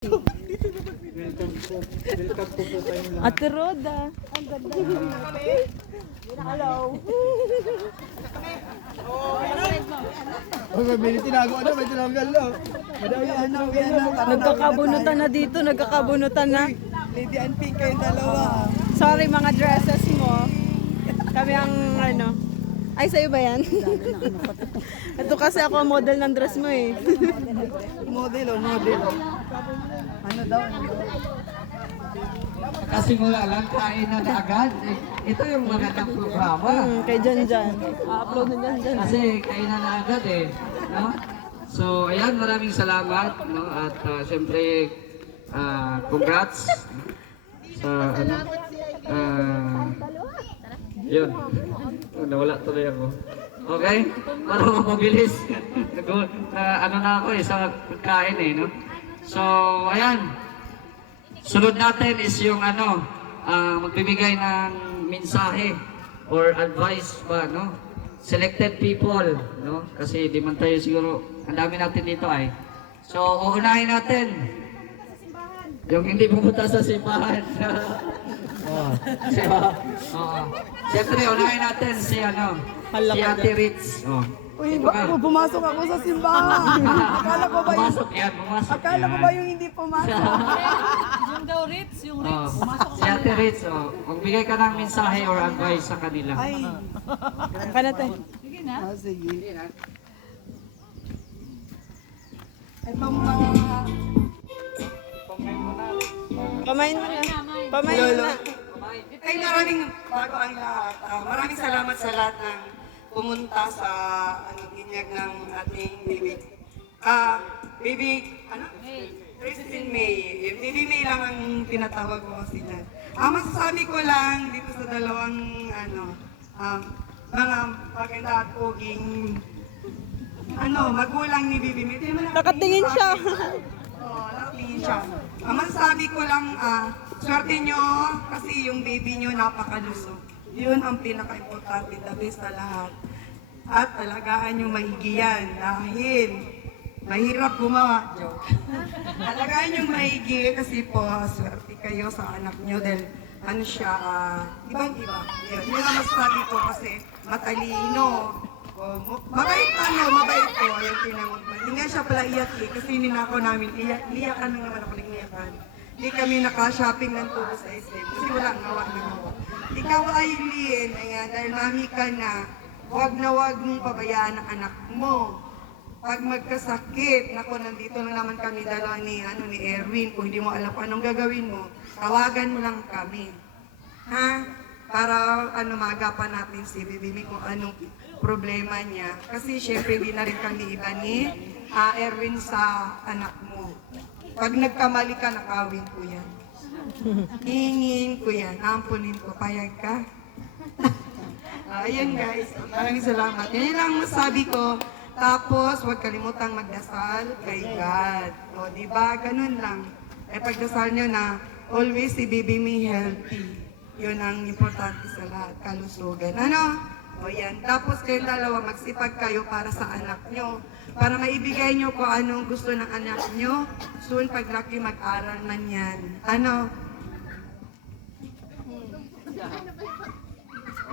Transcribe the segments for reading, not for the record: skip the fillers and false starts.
Welcome po kayong lahat. Ate Roda. Ang ganda. Hello. Oh, may tinago na, may tinanggal na. Madami ano, Nagkakabunutan na dito, nagkakabunutan na. Lady and Pink kayong dalawa. Sorry mga dresses mo. Kami ang ano. Ay, sa'yo ba yan? Ito kasi ako ang model ng dress mo eh. Model. Ano daw? Kasi mula lang kain na agad. Ito yung magandang programa. Kay Janjan. A-upload na Janjan. Kasi kainan na agad eh. No? So, ayan, maraming salamat. No? At siyempre, congrats sa ano. Yun. Nawala tuloy ako. Okay? Para mapabilis. Ano na ako eh, sa pagkain eh. No? So, ayan. Sunod natin is yung ano, magbibigay ng mensahe or advice ba, no? Selected people, no? Kasi di man tayo siguro, ang dami natin dito ay. So, uunahin natin yung hindi pumunta sa simbahan. Siyempre, unahin natin si ano, si Ate Ritz. Uy, pumasok ako sa simbahan. Akala ko ba yung... Pumasok yan, pumasok Akala ko ba yung hindi pumasok? Yung daw Ritz, yung Ritz. Si Ate Ritz, magbigay ka ng mensahe or advice sa kanila. Ay. Kanate. Sige na. Sige. Itong mga... Pamain mo na. Pamain mo na. Ay, maraming bago ang lahat. Maraming salamat sa lahat ng pumunta sa ginyag ng ating baby. Baby, ano? Christine May. Baby May lang ang tinatawag ko kasi dyan. Masasabi ko lang dito sa dalawang mga maganda at poging magulang ni Baby May. Nakatingin siya. Oo, nakatingin siya. Masasabi ko lang, swerte nyo kasi yung baby nyo napakalusog. Yun ang pinaka-importante, the best sa lahat. At talagaan nyo maigi yan dahil mahirap gumawa. Joke. Talagaan nyo maigi kasi po, swerte kayo sa anak nyo dahil ano siya, ibang-iba. Yun ang masasabi ko kasi matalino. Mabait po, yung tinanong. Hindi nga siya pala iyak eh, kasi ninako namin, iyakan na naman ako ng iyakan. Hindi kami naka-shopping ng tubo sa SM, kasi wala nga, wag na ako. Ikaw Aileen, ayan, dahil mami ka na, wag mong pabayaan ang anak mo. Pag magkasakit, nako, nandito lang naman kami dalawa ni Erwin, kung hindi mo alam kung anong gagawin mo, tawagan mo lang kami. Ha? Para magapan natin si Bibi kung anong problema niya. Kasi syempre hindi na rin kami iba ni Erwin sa anak mo. Pag nagkamali ka, nakawin ko yan. Hingin ko yan. Ampunin ko. Payag ka? Ayan guys. Maraming salamat. Yan lang masabi ko. Tapos, huwag kalimutang magdasal kay God. O, diba? Ganun lang. Pagdasal nyo na always si baby me healthy. Yun ang importante sa lahat. Kalusugan. Ano? O yan. Tapos kayong dalawa, magsipag kayo para sa anak nyo. Para maibigay nyo kung anong gusto ng anak nyo. Soon, paglaki, mag-aral man yan. Ano?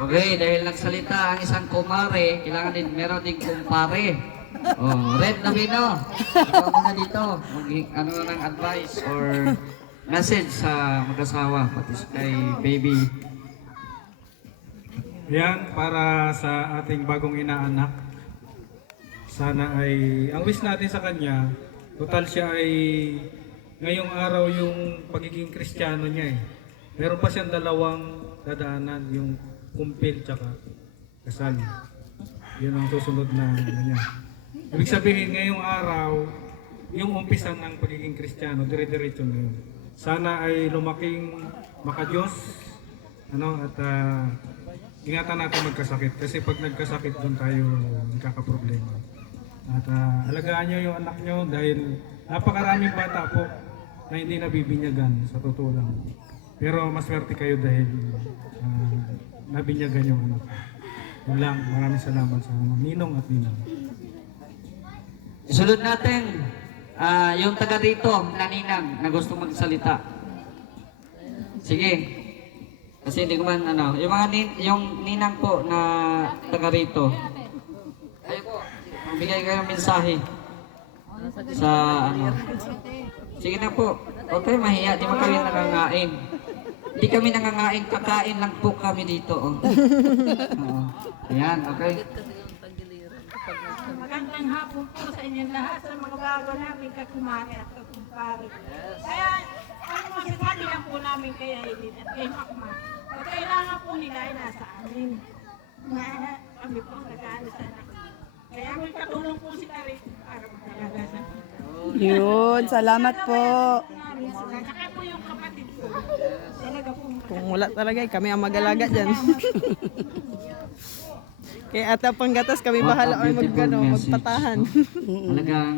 Okay, dahil nagsalita ang isang kumare, kailangan din, meron din kumpare. Red na Bino. Ikaw muna dito. Ano ng advice or message sa mag-asawa, pati kay baby. Yan, para sa ating bagong inaanak. Sana ay, ang wish natin sa kanya, total siya ay ngayong araw yung pagiging Kristiyano niya eh. Meron pa siyang dalawang dadaanan, yung kumpil tsaka kasal. Yun ang susunod na niya. Ibig sabihin, ngayong araw, yung umpisa ng pagiging Kristiyano, dire-diretso na yun. Sana ay lumaking maka-Diyos, at ingatan natin magkasakit kasi pag nagkasakit doon tayo nagkakaproblema. At alagaan nyo yung anak nyo dahil napakaraming bata po na hindi nabibinyagan sa totoo lang. Pero maswerte kayo dahil nabinyagan yung anak. Yun lang, maraming salamat sa ninong at ninang. Isunod natin yung taga rito na ninang na gusto magsalita. Sige. Kasi hindi ko man yung mga yung ninang po na taga rito. Ayun po, magbigay kayo ng mensahe sa Sige na po. Okay, mahiya, di mo kami nangangain. Di kami nangangain, kakain lang po kami dito. Oh. Oo. Ayan, okay. Magandang hapon po sa inyong lahat sa mga bago namin kakumari at kakumpari. Kaya, ano masasabi lang po namin kay Aileen at kay Makma. At kailangan po nila ay nasa amin. Kami po nag-aalis na. Kaya may katulong po sila rin para magkalagasan. Yun, salamat po. Saka po yung kapatid ko. Talaga po. Kung wala talaga, kami ang mag-alaga dyan. Kaya ata panggatas kami bahala or magpatahan. Talagang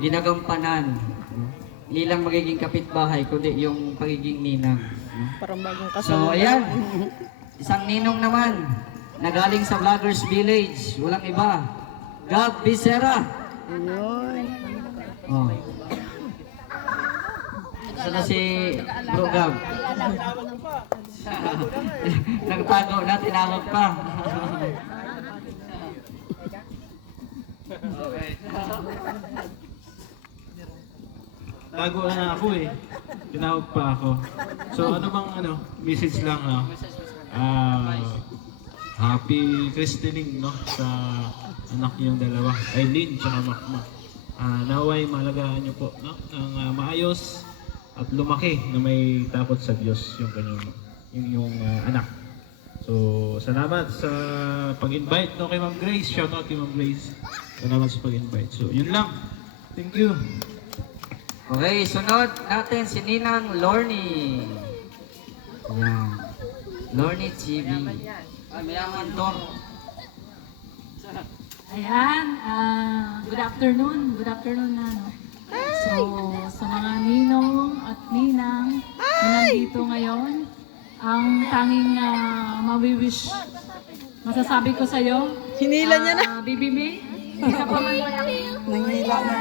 ginagampanan. Hindi lang magiging kapitbahay, kundi yung pagiging ninang. Parang bagong So, kasama. ayan. Isang ninong naman na galing sa Vloggers Village. Walang iba. Gab Bisera. Ayun. Oh. Sana si Bro Gab. Nagtago na, tinawag pa. Tago na ako eh. Tinawag pa ako. So ano bang message lang happy christening sa anak niyong dalawa, Aileen at Makma. Naway malagaan niyo po ng maayos at lumaki na may takot sa Diyos yung kanyang anak. So salamat sa pag-invite kay Ma'am Grace. Shout out kay Ma'am Grace. Salamat sa pag-invite. So yun lang. Thank you. Okay, sunod natin si Ninang Lorny. Ayan. Lorny TV. Ay, mayaman to. Ayan, good afternoon na So, sa mga ninong at ninang na nandito ngayon, ang tanging mawiwish, masasabi ko sa'yo, Hinila niya na. Baby May, hindi ka pa man Nangila na.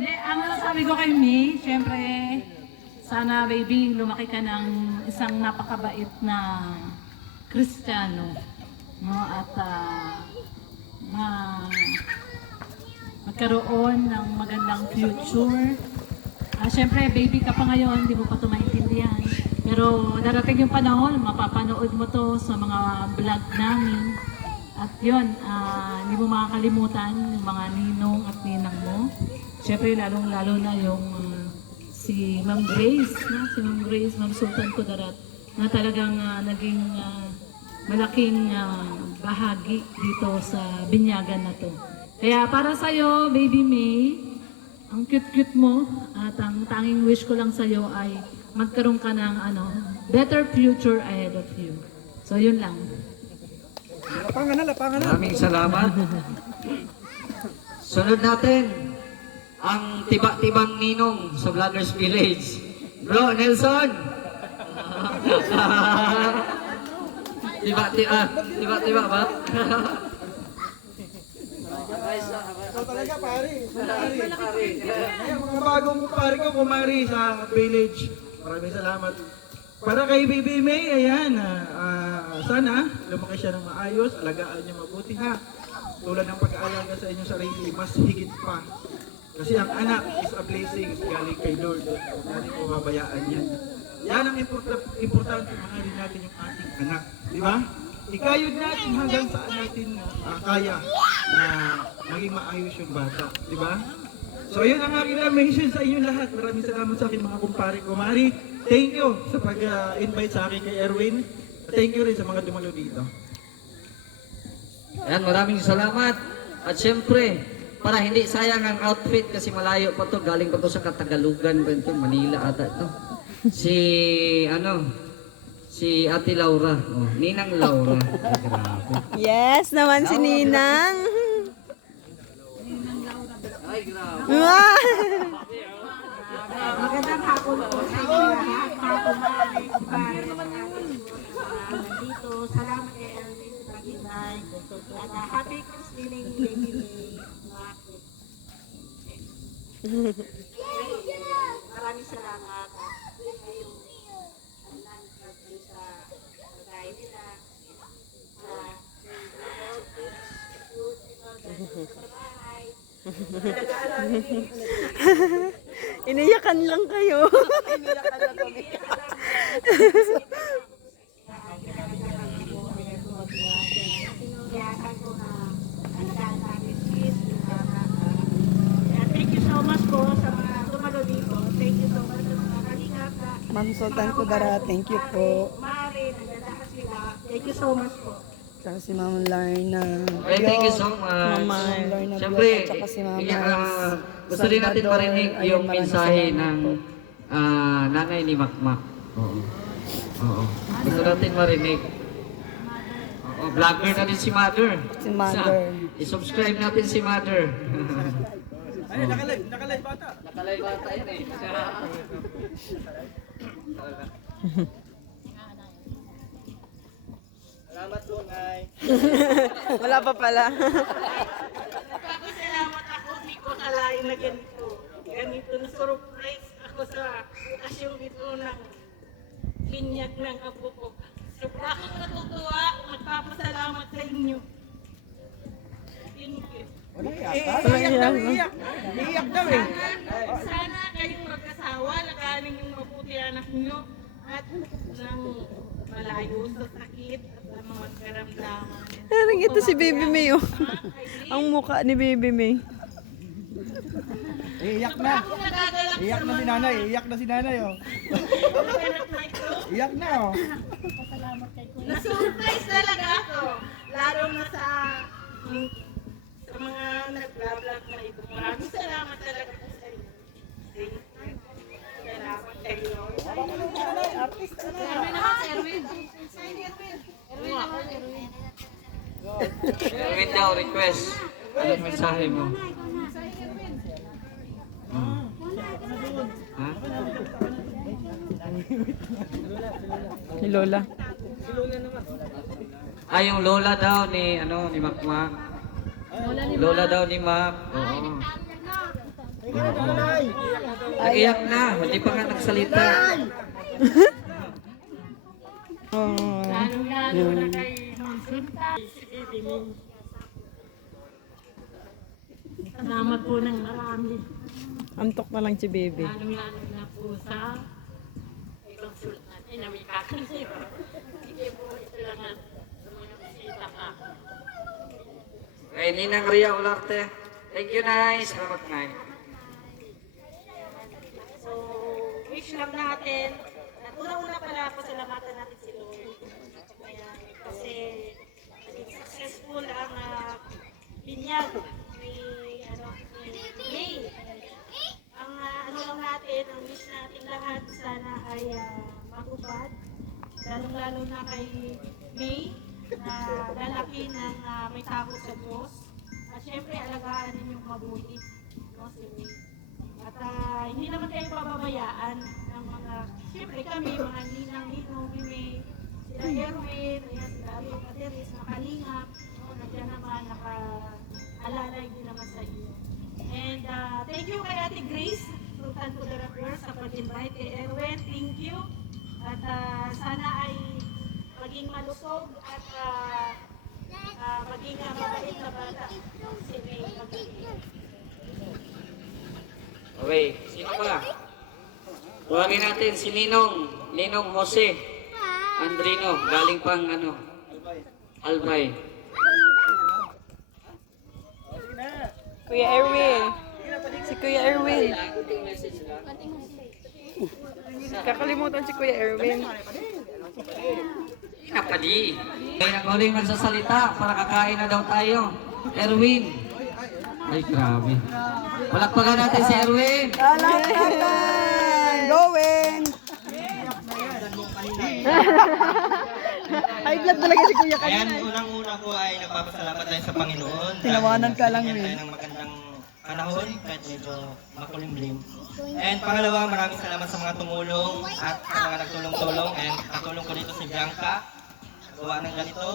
Hindi, ang masasabi ko kay May, syempre, sana baby, lumaki ka ng isang napakabait na Kristiyano. No? At magkaroon ng magandang future. Syempre, baby ka pa ngayon, hindi mo pa ito maintindihan. Pero darating yung panahon, mapapanood mo to sa mga vlog namin. At yun, hindi mo makakalimutan yung mga ninong at ninang mo. Syempre, lalong-lalo na yung si Ma'am Grace, no? Si Ma'am Grace, Ma'am Sultan Kudarat, na talagang naging malaking bahagi dito sa binyagan na to. Kaya para sa'yo, Baby May, ang cute-cute mo at ang tanging wish ko lang sa'yo ay magkaroon ka ng better future ahead of you. So yun lang. Maraming salamat. Sunod natin ang tiba-tibang ninong sa Vloggers Village. Bro, Nelson! Tiba-tiba ba? Ikaw talaga pare. Mga bagong pare ko kumari sa village. Maraming salamat. Para kay Baby May, ayan, sana lumaki siya ng maayos, alagaan niya mabuti ha. Tulad ng pag-aalaga sa inyong sarili, mas higit pa. Kasi ang anak is a blessing galing kay Lord. Hindi ko babayaan yan. Yan ang importante, mahalin natin yung ating anak. Di ba? Ikayod natin hanggang saan natin kaya na maging maayos yung bata. Di ba? So yun ang aking mention sa inyo lahat. Maraming salamat sa akin mga kumpare-kumari. Thank you sa pag-invite sa akin kay Erwin. Thank you rin sa mga dumalo dito. Ayan, maraming salamat. At syempre, para hindi sayang ang outfit kasi malayo pa to, galing pa to sa Katagalugan, Manila ata ito. Si Ate Laura. Oh, Ninang Laura. Ay, grabe. Yes naman si Ninang. Ay, grabe. Wow. Magandang hapon po sa inyo lahat. Kumari, kumpare. Nandito, salamat kay Erwin sa pag-invite. At happy christening, Baby May. Maraming salamat. Ngayong nandun sa pagkain nila. Iniyakan lang kayo. Iyakan ko na alagaan namin sis. Thank you so much po sa mga tumalo dito. Thank you so much sa mga kalingap na Ma'am Sultan Kudara, thank you po. Mari, nagdadaka sila. Thank you so much po. Tsaka si Ma'am Larna. Okay, thank you so much. Mama Larna Siyempre, Vlog, at saka si Mama gusto din natin Salvador. marinig Ayun, yung maraming mensahe salamat ng po. nanay ni Makmak. Oo. Oo. Gusto natin marinig. Oo, vlogger na din si Mother. Si Mother. I-subscribe natin si Mother. Ay, nakalive bata. Nakalive bata yan eh. Salamat po, Nay. Wala pa pala. Salamat ako, hindi ko kalain na ganito. Ganito na surprise ako sa okasyong ito ng linyag ng apo ko. Sobra akong natutuwa, magpapasalamat sa inyo. Thank you. Iiyak daw eh. Sana kayong magkasawa, lakanin yung mabuti anak niyo at nang malayo sa sakit at sa mga karamdaman. Parang ito si Baby May, oh. Ang mukha ni Baby May. Iiyak na. Ako nagagalak Iiyak na si nanay. Iiyak na si nanay, oh. anak na ito. Iiyak na, oh. Na-surprise talaga ako. Lalo na sa mga nag-vlog na ito. Maraming salamat talaga po sa inyo. Thank you. Salamat kayo. Erwin daw, request. Anong mensahe mo? Ha? Ni Lola. Yung lola daw ni ni Makmak. Lola daw ni Mak. Oo. Nag-iyak na, hindi pa nga nagsalita. Oh. Lalo na kay Monsunta. Salamat po ng marami. Antok na lang si Baby. Lalo na po sa consultant. Ay, nami kakalip. Hindi po ito lang ang bisita ka. Kay Ninang Ria Olarte. Thank you, Nay. Salamat, Nay. So, wish lang natin. At una-una pala, pasalamatan natin si Lord. Ayan, kasi naging successful ang binyag ni May. Ang lang natin, ang wish natin lahat sana ay matupad. Lalong-lalo na kay May na lalaki ng may takot sa Diyos. At syempre, alagaan ninyong mabuti. No, si May. At hindi naman kayo pababayaan ng mga, siyempre kami, mga ninang-ninong, May, sila Erwin, ayan, sila Alok, Aderis, makalingap, no, nandiyan naman, naka-alalay din naman sa iyo. And thank you kay Ate Grace, Sultan Kudara sa pag-invite kay Erwin, thank you. At sana ay maging malusog at maging mabait na bata si May Pagkakas. Okay, sino pa? Tuwagin natin si Ninong Jose Andrino, galing pang Albay. Kuya Erwin. Si Kuya Erwin. Kakalimutan si Kuya Erwin. Napadi. Kaya nag-uling magsasalita para kakain na daw tayo. Erwin. Ay, grabe. Palakpakan natin si Erwin. Going! High blood talaga si Kuya Ayan, kanina. unang-una ko ay nagpapasalamat tayo sa Panginoon. Tinawanan ka lang, Bigyan eh. tayo ng magandang panahon kahit medyo makulimlim. And pangalawa, maraming salamat sa mga tumulong at sa mga nagtulong-tulong. And katulong ko dito si Bianca, gawa ng ganito.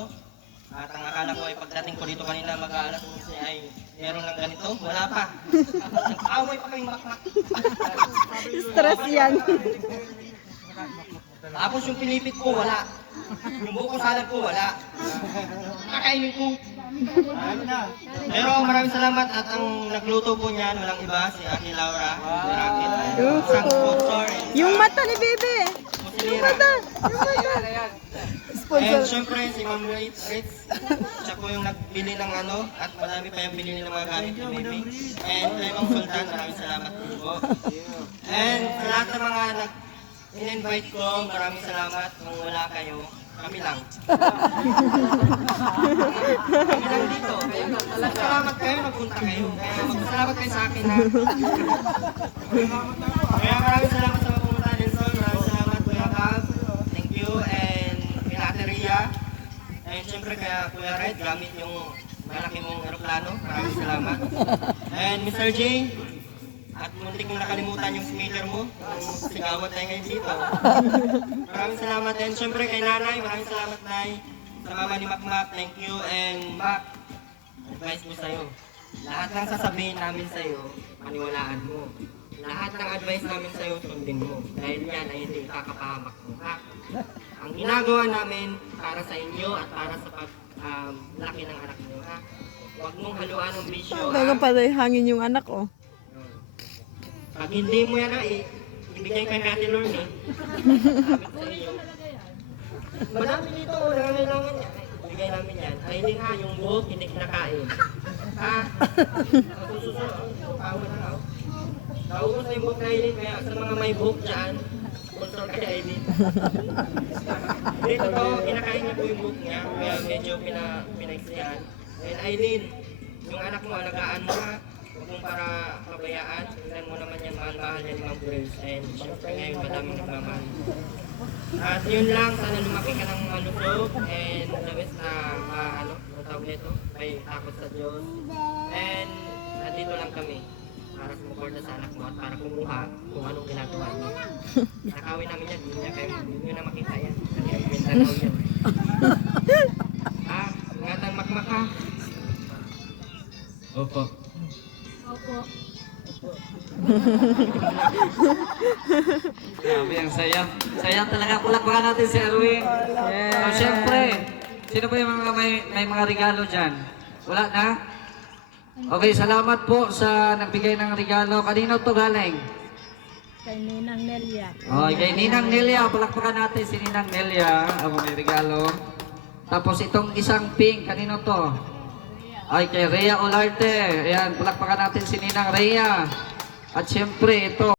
At ang akala ko ay pagdating ko dito kanina mag-aalas 11 ay meron lang ganito. Wala pa. Nag-away pa kayong makmak. Stress yan. Tapos yung pinipit ko, wala. Yung buko salad ko, wala. Kakainin ko. Pero maraming salamat at ang nagluto po niyan, walang iba, si Ate Laura. Racket. Isang sponsor. Yung mata ni Bebe. Yung mata. Yung mata. And syempre si Ma'am Ritz, siya po yung nagbili ng ano, at marami pa yung binili ng mga gamit ni Baby. And kay Ma'am Sultan, maraming salamat po. And sa lahat ng mga in-invite ko, maraming salamat. Kung wala kayo, kami lang. Kami lang dito. Kaya salamat kayo, nagpunta kayo. Kaya magpasalamat kayo sa akin ha. Kaya maraming salamat sa mga pumunta, Nelson. Maraming salamat, Kuya Cab. Thank you. And kay Ate Rhea. And syempre kaya Kuya Red, gamit yung malaki mong aeroplano. Maraming salamat. And Mr. J, at muntik kong nakalimutan yung smeaker mo. Yung sigawan tayo ngayon dito. Maraming salamat. And syempre kay Nanay, maraming salamat Nay. Sa mama ni Makmak, thank you. And Mac, advice ko sa'yo. Lahat ng sasabihin namin sa'yo, paniwalaan mo. Lahat ng advice namin sa'yo, sundin mo. Dahil yan ay hindi kakapahamak mo. Ha? Ang ginagawa namin para sa inyo at para sa paglaki ng anak niyo. Ha? Huwag mong haluan ng bisyo. Talaga patay hangin yung anak, oh. Pag hindi mo yan ibigay kay Ate Lorne. Sabi ko sa iyo. Madami dito, nangangailangan yan. Ibigay namin yan. Ay hindi nga, yung buhok hindi kinakain. Ha? Pawin na ako. Naubos na yung buhok na Aileen, kaya sa mga may buhok dyan, sponsor kay Aileen. Dito to, kinakain niya po yung buhok niya, kaya medyo pinaiksihan. And Aileen, yung anak mo, alagaan mo ha. Kung para pabayaan, tingnan mo naman yan, mahal-mahal yan ni Ma'am Grace. And syempre ngayon madaming nagmamahal. At yun lang, sana lumaki ka ng malusog and the best na tawag nito, may takot sa Diyos. And nandito lang kami para sumuporta sa anak mo at para kumuha kung anong ginagawa niya. Nakawin namin yan, hindi nyo na makita yan. Kasi ang benta daw yan. Ingatan Makmak ha. Opo. Opo. Grabe, ang saya. Saya talaga. Palakpakan natin si Erwin. So, syempre, sino ba yung mga may mga regalo dyan? Wala na? Okay, salamat po sa nagbigay ng regalo. Kanino to galing? Kay Ninang Nelia. Okay, kay Ninang Nelia. Palakpakan natin si Ninang Nelia. Ako may regalo. Tapos itong isang pink. Kanino to? Ay, kay Rhea Olarte. Ayan, palakpakan natin si Ninang Rhea. At syempre, ito.